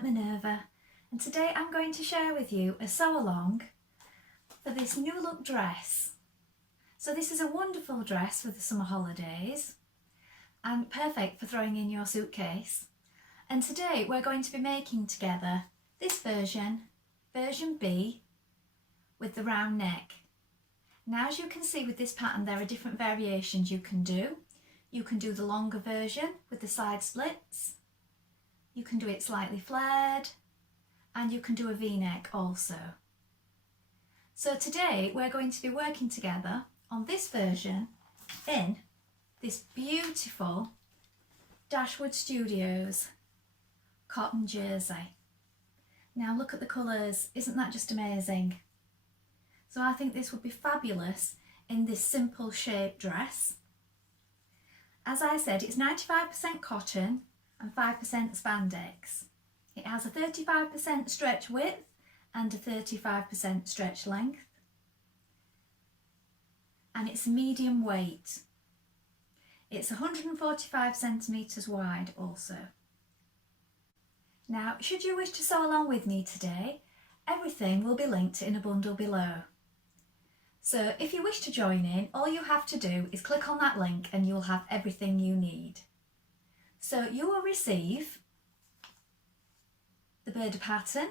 at Minerva, and today I'm going to share with you a sew along for this new look dress. So this is a wonderful dress for the summer holidays and perfect for throwing in your suitcase. And today we're going to be making together this version B, with the round neck. Now, as you can see with this pattern, there are different variations you can do. You can do the longer version with the side splits. You can do it slightly flared, and you can do a V-neck also. So today we're going to be working together on this version in this beautiful Dashwood Studios cotton jersey. Now look at the colours, isn't that just amazing? So I think this would be fabulous in this simple shape dress. As I said, it's 95% cotton and 5% spandex. It has a 35% stretch width and a 35% stretch length. And it's medium weight. It's 145 centimetres wide also. Now, should you wish to sew along with me today, everything will be linked in a bundle below. So if you wish to join in, all you have to do is click on that link and you'll have everything you need. So you will receive the bird pattern,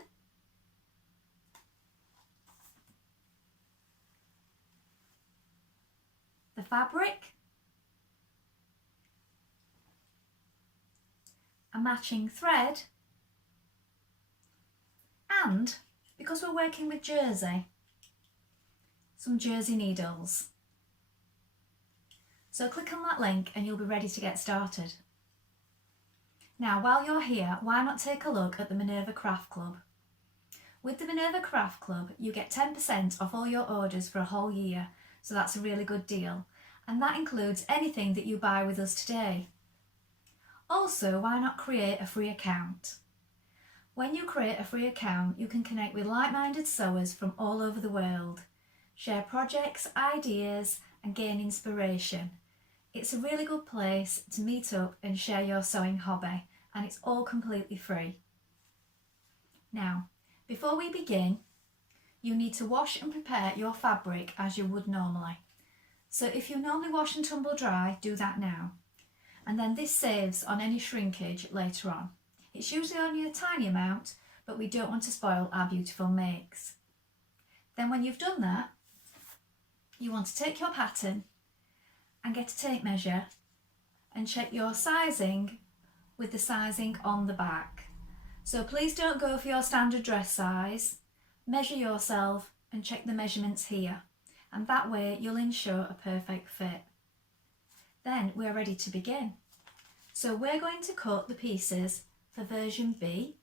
the fabric, a matching thread, and because we're working with jersey, some jersey needles. So click on that link and you'll be ready to get started. Now, while you're here, why not take a look at the Minerva Craft Club? With the Minerva Craft Club, you get 10% off all your orders for a whole year, so that's a really good deal. And that includes anything that you buy with us today. Also, why not create a free account? When you create a free account, you can connect with like-minded sewers from all over the world, share projects, ideas, and gain inspiration. It's a really good place to meet up and share your sewing hobby, and it's all completely free. Now, before we begin, you need to wash and prepare your fabric as you would normally. So if you normally wash and tumble dry, do that now. And then this saves on any shrinkage later on. It's usually only a tiny amount, but we don't want to spoil our beautiful makes. Then when you've done that, you want to take your pattern and get a tape measure and check your sizing with the sizing on the back. So please don't go for your standard dress size. Measure yourself and check the measurements here, and that way you'll ensure a perfect fit. Then we're ready to begin. So we're going to cut the pieces for version B,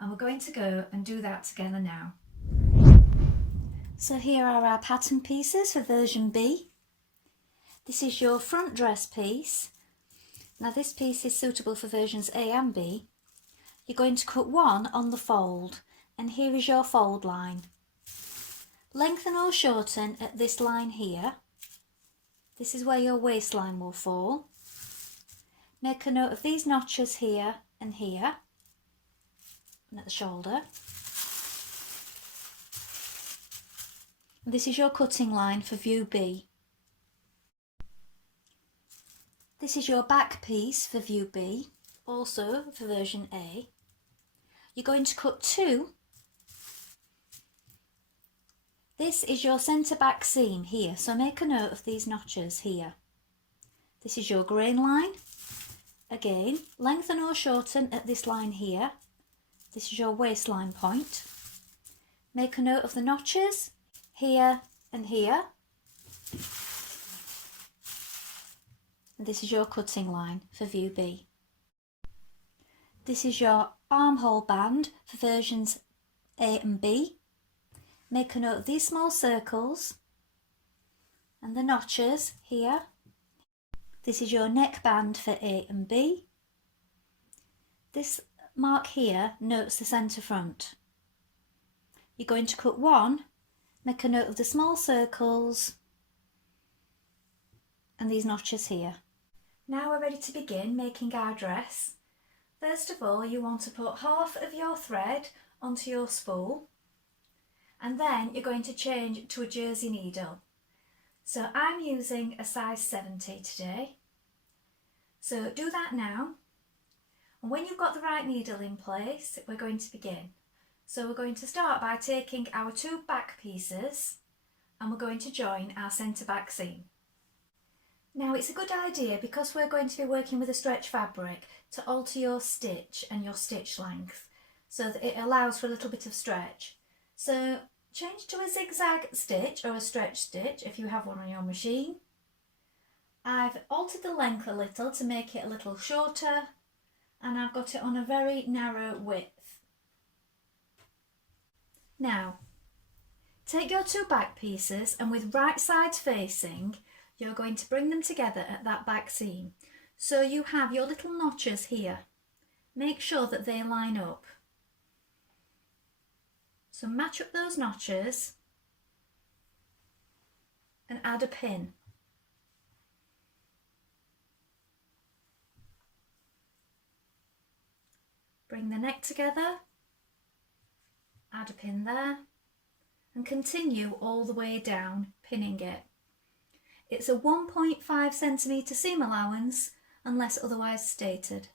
and we're going to go and do that together now. So here are our pattern pieces for version B. This is your front dress piece. Now this piece is suitable for versions A and B. You're going to cut one on the fold, and here is your fold line. Lengthen or shorten at this line here. This is where your waistline will fall. Make a note of these notches here and here, and at the shoulder. This is your cutting line for view B. This is your back piece for view B, also for version A. You're going to cut two. This is your centre back seam here, so make a note of these notches here. This is your grain line. Again, lengthen or shorten at this line here. This is your waistline point. Make a note of the notches here and here. And this is your cutting line for view B. This is your armhole band for versions A and B. Make a note of these small circles and the notches here. This is your neck band for A and B. This mark here notes the centre front. You're going to cut one, make a note of the small circles and these notches here. Now we're ready to begin making our dress. First of all, you want to put half of your thread onto your spool, and then you're going to change to a jersey needle. So I'm using a size 70 today. So do that now. And when you've got the right needle in place, we're going to begin. So we're going to start by taking our 2 back pieces and we're going to join our centre back seam. Now it's a good idea, because we're going to be working with a stretch fabric, to alter your stitch and your stitch length so that it allows for a little bit of stretch. So change to a zigzag stitch or a stretch stitch if you have one on your machine. I've altered the length a little to make it a little shorter, and I've got it on a very narrow width. Now, take your 2 back pieces and with right sides facing, you're going to bring them together at that back seam. So you have your little notches here. Make sure that they line up. So match up those notches and add a pin. Bring the neck together, add a pin there, and continue all the way down, pinning it. It's a 1.5 centimetre seam allowance unless otherwise stated.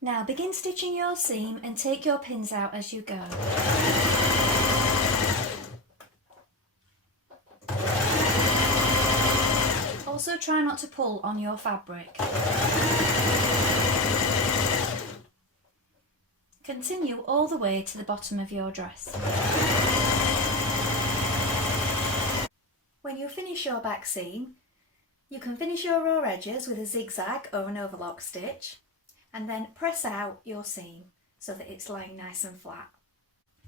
Now begin stitching your seam and take your pins out as you go. Also try not to pull on your fabric. Continue all the way to the bottom of your dress. When you finish your back seam, you can finish your raw edges with a zigzag or an overlock stitch, and then press out your seam so that it's lying nice and flat.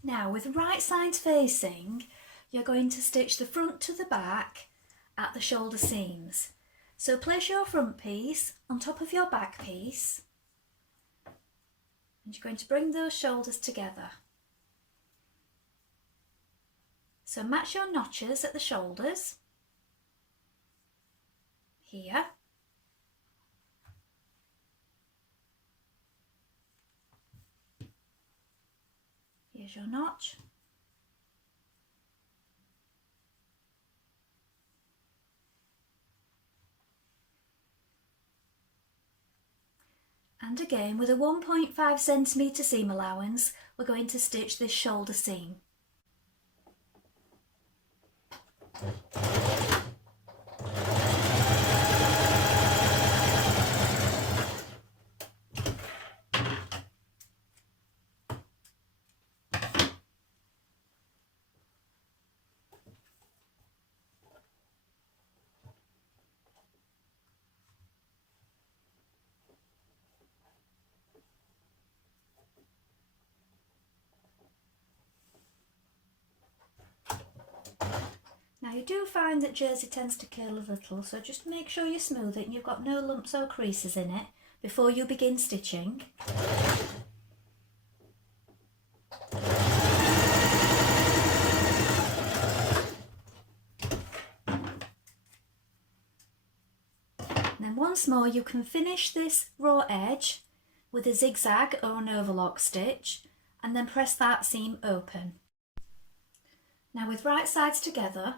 Now with right sides facing, you're going to stitch the front to the back at the shoulder seams. So place your front piece on top of your back piece, and you're going to bring those shoulders together. So match your notches at the shoulders, here, here's your notch, and again with a 1.5 centimetre seam allowance, we're going to stitch this shoulder seam. Now you do find that jersey tends to curl a little, so just make sure you smooth it and you've got no lumps or creases in it before you begin stitching. And then once more you can finish this raw edge with a zigzag or an overlock stitch and then press that seam open. Now with right sides together,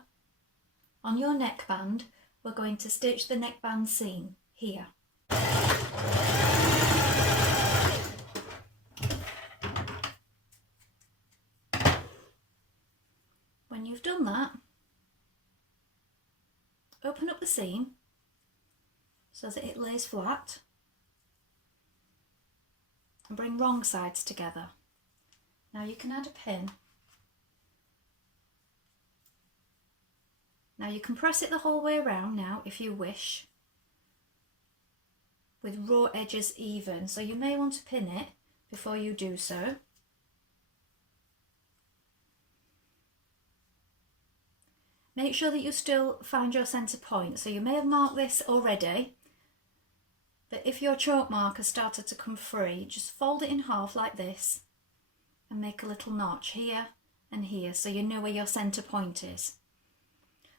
on your neckband, we're going to stitch the neckband seam here. When you've done that, open up the seam so that it lays flat and bring wrong sides together. Now you can add a pin. Now you can press it the whole way around now if you wish, with raw edges even, so you may want to pin it before you do so. Make sure that you still find your centre point, so you may have marked this already, but if your chalk mark has started to come free, just fold it in half like this and make a little notch here and here so you know where your centre point is.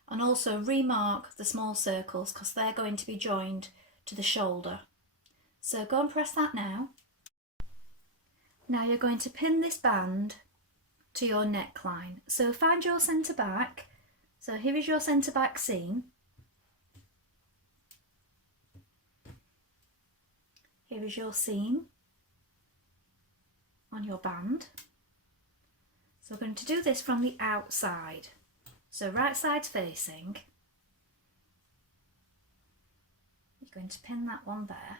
And also remark the small circles because they're going to be joined to the shoulder. So go and press that now. Now you're going to pin this band to your neckline. So find your centre back. So here is your centre back seam. Here is your seam on your band. So we're going to do this from the outside. So right side's facing. You're going to pin that one there.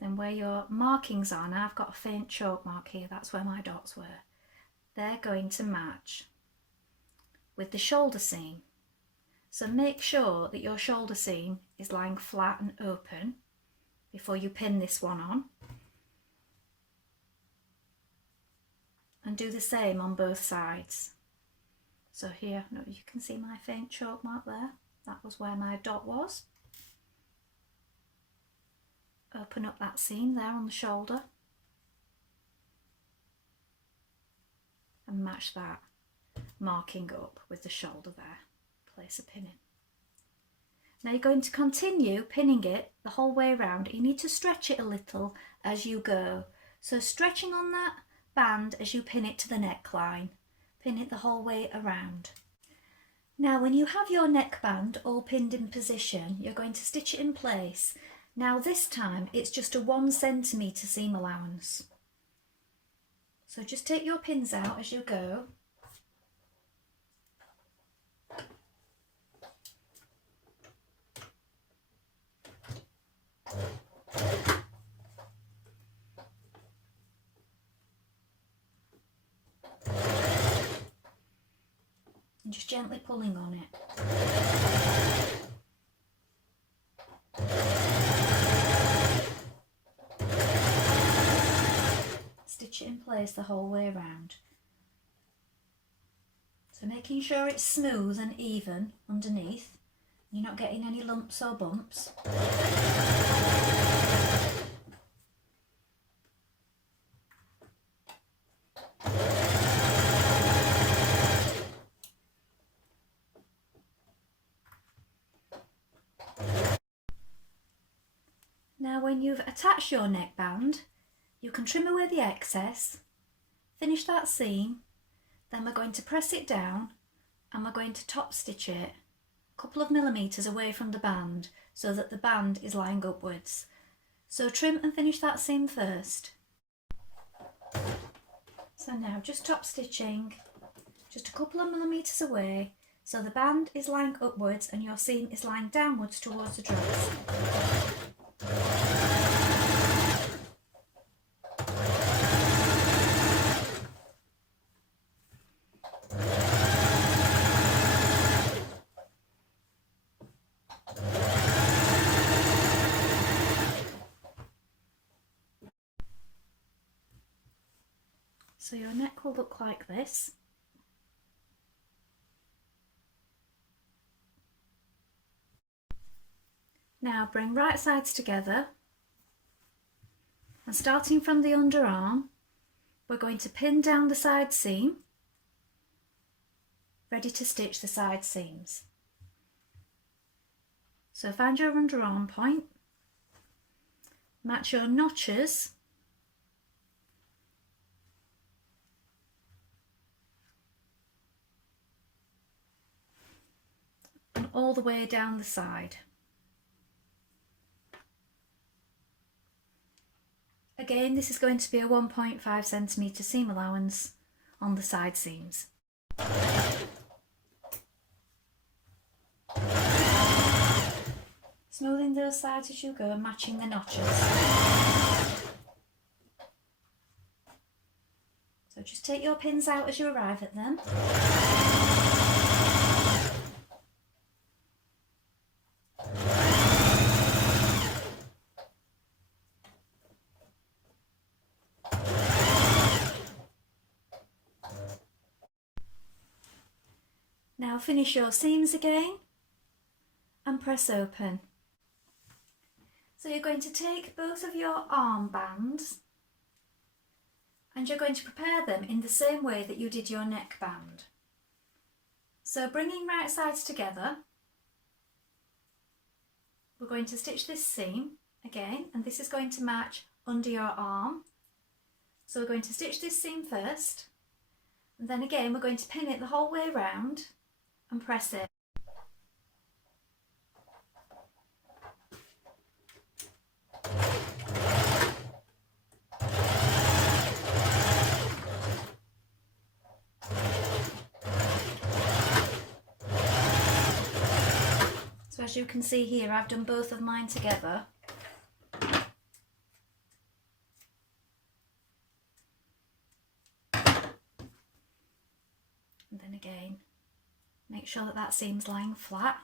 Then where your markings are, now I've got a faint chalk mark here, that's where my dots were. They're going to match with the shoulder seam. So make sure that your shoulder seam is lying flat and open before you pin this one on. And do the same on both sides. So here, no, you can see my faint chalk mark there. That was where my dot was. Open up that seam there on the shoulder and match that marking up with the shoulder there. Place a pin in. Now you're going to continue pinning it the whole way around. You need to stretch it a little as you go. So stretching on that band as you pin it to the neckline. Pin it the whole way around. Now when you have your neckband all pinned in position, you're going to stitch it in place. Now this time it's just a 1 centimetre seam allowance. So just take your pins out as you go. And just gently pulling on it. Stitch it in place the whole way around. So making sure it's smooth and even underneath. You're not getting any lumps or bumps. Now when you've attached your neckband, you can trim away the excess, finish that seam, then we're going to press it down and we're going to top stitch it a couple of millimetres away from the band so that the band is lying upwards. So trim and finish that seam first. So now just top stitching just a couple of millimetres away so the band is lying upwards and your seam is lying downwards towards the dress. So your neck will look like this. Now bring right sides together and starting from the underarm, we're going to pin down the side seam, ready to stitch the side seams. So find your underarm point, match your notches and all the way down the side. Again, this is going to be a 1.5 centimetre seam allowance on the side seams. Smoothing those sides as you go and matching the notches. So just take your pins out as you arrive at them. Now finish your seams again and press open. So you're going to take both of your arm bands and you're going to prepare them in the same way that you did your neckband. So bringing right sides together, we're going to stitch this seam again, and this is going to match under your arm. So we're going to stitch this seam first, and then again we're going to pin it the whole way around and press it. So as you can see here, I've done both of mine together. And then again, make sure that that seam's lying flat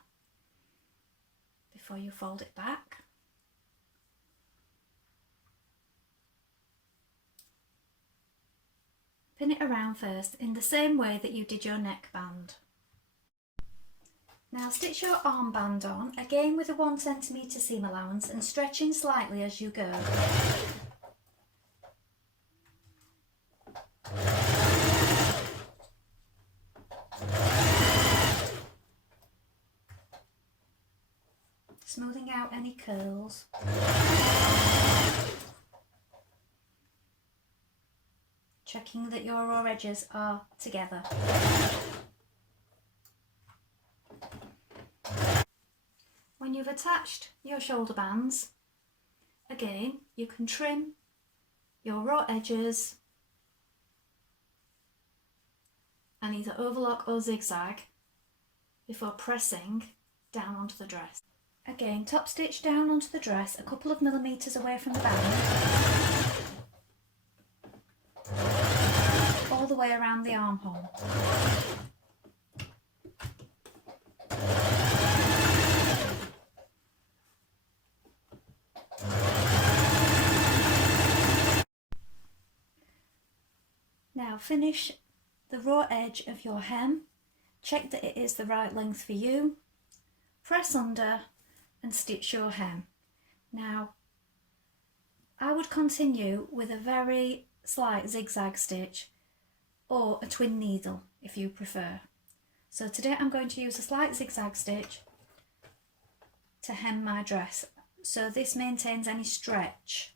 before you fold it back. Pin it around first in the same way that you did your neckband. Now stitch your armband on, again with a 1 cm seam allowance and stretching slightly as you go. Smoothing out any curls. Checking that your raw edges are together. When you've attached your shoulder bands, again you can trim your raw edges and either overlock or zigzag before pressing down onto the dress. Again, top stitch down onto the dress a couple of millimetres away from the band, all the way around the armhole. Now finish the raw edge of your hem, check that it is the right length for you, press under and stitch your hem. Now I would continue with a very slight zigzag stitch or a twin needle if you prefer. So today I'm going to use a slight zigzag stitch to hem my dress, so this maintains any stretch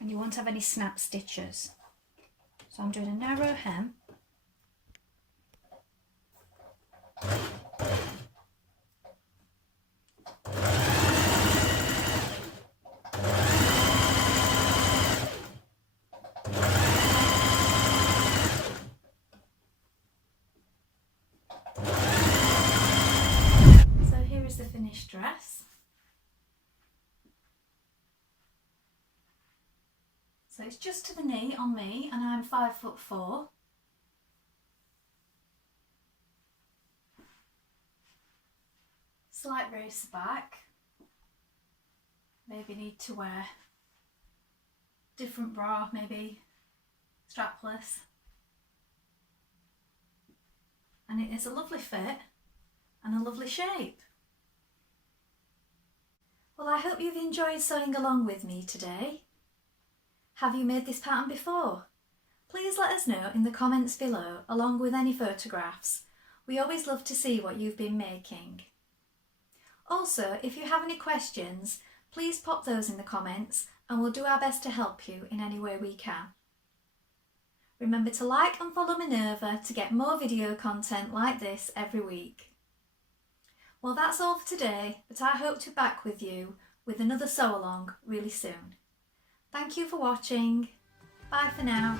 and you won't have any snap stitches. So I'm doing a narrow hem. So here is the finished dress. So it's just to the knee on me, and I'm 5'4". Slight race back. Maybe need to wear different bra, maybe strapless. And it is a lovely fit and a lovely shape. Well, I hope you've enjoyed sewing along with me today. Have you made this pattern before? Please let us know in the comments below, along with any photographs. We always love to see what you've been making. Also, if you have any questions, please pop those in the comments and we'll do our best to help you in any way we can. Remember to like and follow Minerva to get more video content like this every week. Well, that's all for today, but I hope to be back with you with another sew along really soon. Thank you for watching. Bye for now.